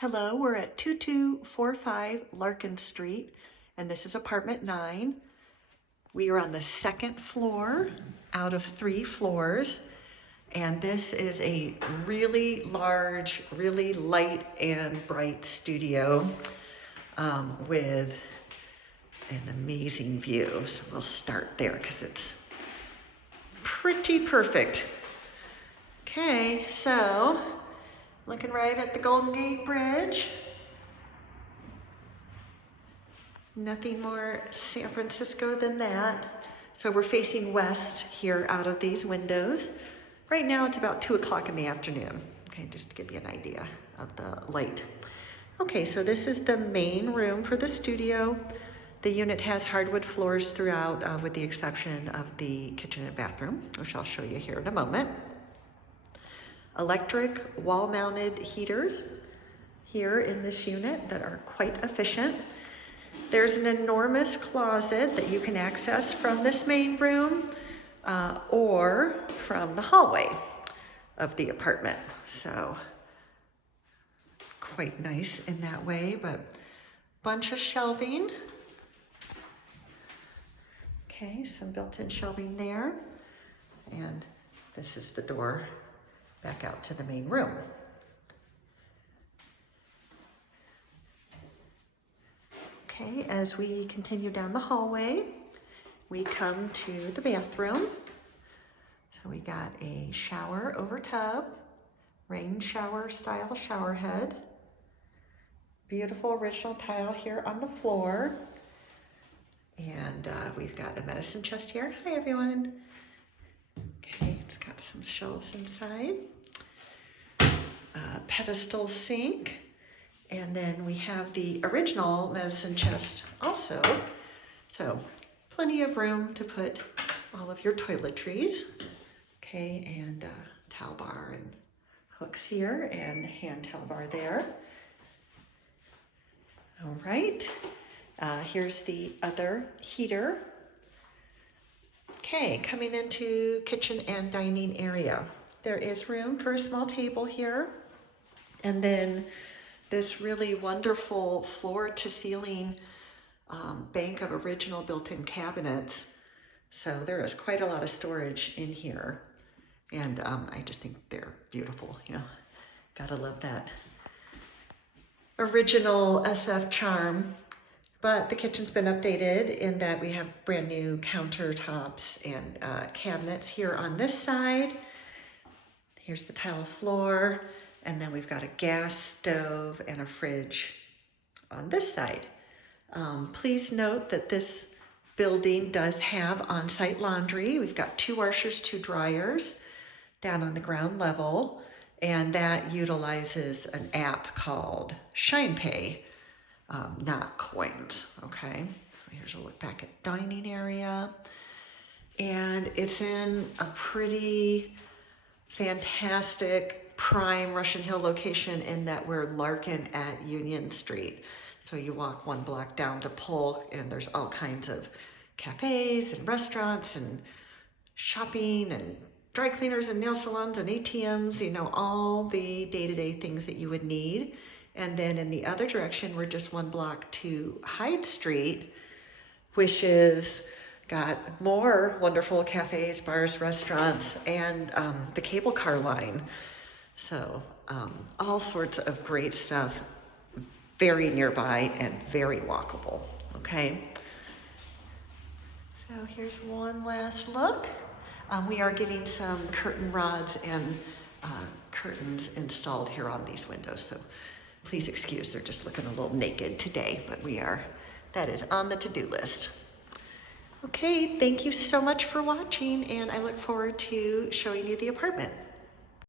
Hello, we're at 2245 Larkin Street, and this is apartment 9. We are on the second floor out of 3 floors, and this is a really large, really light and bright studio with an amazing view. So we'll start there because it's pretty perfect. Okay, so looking right at the Golden Gate Bridge. Nothing more San Francisco than that. So we're facing west here out of these windows. Right now it's about 2 o'clock in the afternoon. Okay, just to give you an idea of the light. Okay, so this is the main room for the studio. The unit has hardwood floors throughout with the exception of the kitchen and bathroom, which I'll show you here in a moment. Electric wall-mounted heaters here in this unit that are quite efficient. There's an enormous closet that you can access from this main room or from the hallway of the apartment. So quite nice in that way, but bunch of shelving. Okay, some built-in shelving there. And this is the door back out to the main room. Okay, as we continue down the hallway, we come to the bathroom. So we got a shower over tub, rain shower style shower head. Beautiful original tile here on the floor. And we've got a medicine chest here. Hi everyone. Okay, it's got some shelves inside. Pedestal sink. And then we have the original medicine chest also. So plenty of room to put all of your toiletries. Okay, and towel bar and hooks here and hand towel bar there. All right, here's the other heater. Okay, coming into kitchen and dining area. There is room for a small table here. And then this really wonderful floor-to-ceiling bank of original built-in cabinets. So there is quite a lot of storage in here. And I just think they're beautiful, you know. Gotta love that original SF charm. But the kitchen's been updated in that we have brand new countertops and cabinets here on this side. Here's the tile floor. And then we've got a gas stove and a fridge on this side. Please note that this building does have on-site laundry. We've got 2 washers, 2 dryers down on the ground level, and that utilizes an app called ShinePay, not coins, okay? So here's a look back at dining area. And it's in a pretty fantastic prime Russian Hill location in that we're Larkin at Union Street. So you walk 1 block down to Polk and there's all kinds of cafes and restaurants and shopping and dry cleaners and nail salons and ATMs, you know, all the day-to-day things that you would need. And then in the other direction, we're just 1 block to Hyde Street, which is got more wonderful cafes, bars, restaurants, and the cable car line. So all sorts of great stuff, very nearby and very walkable, okay? So here's one last look. We are getting some curtain rods and curtains installed here on these windows. So please excuse, they're just looking a little naked today, but that is on the to-do list. Okay, thank you so much for watching, and I look forward to showing you the apartment.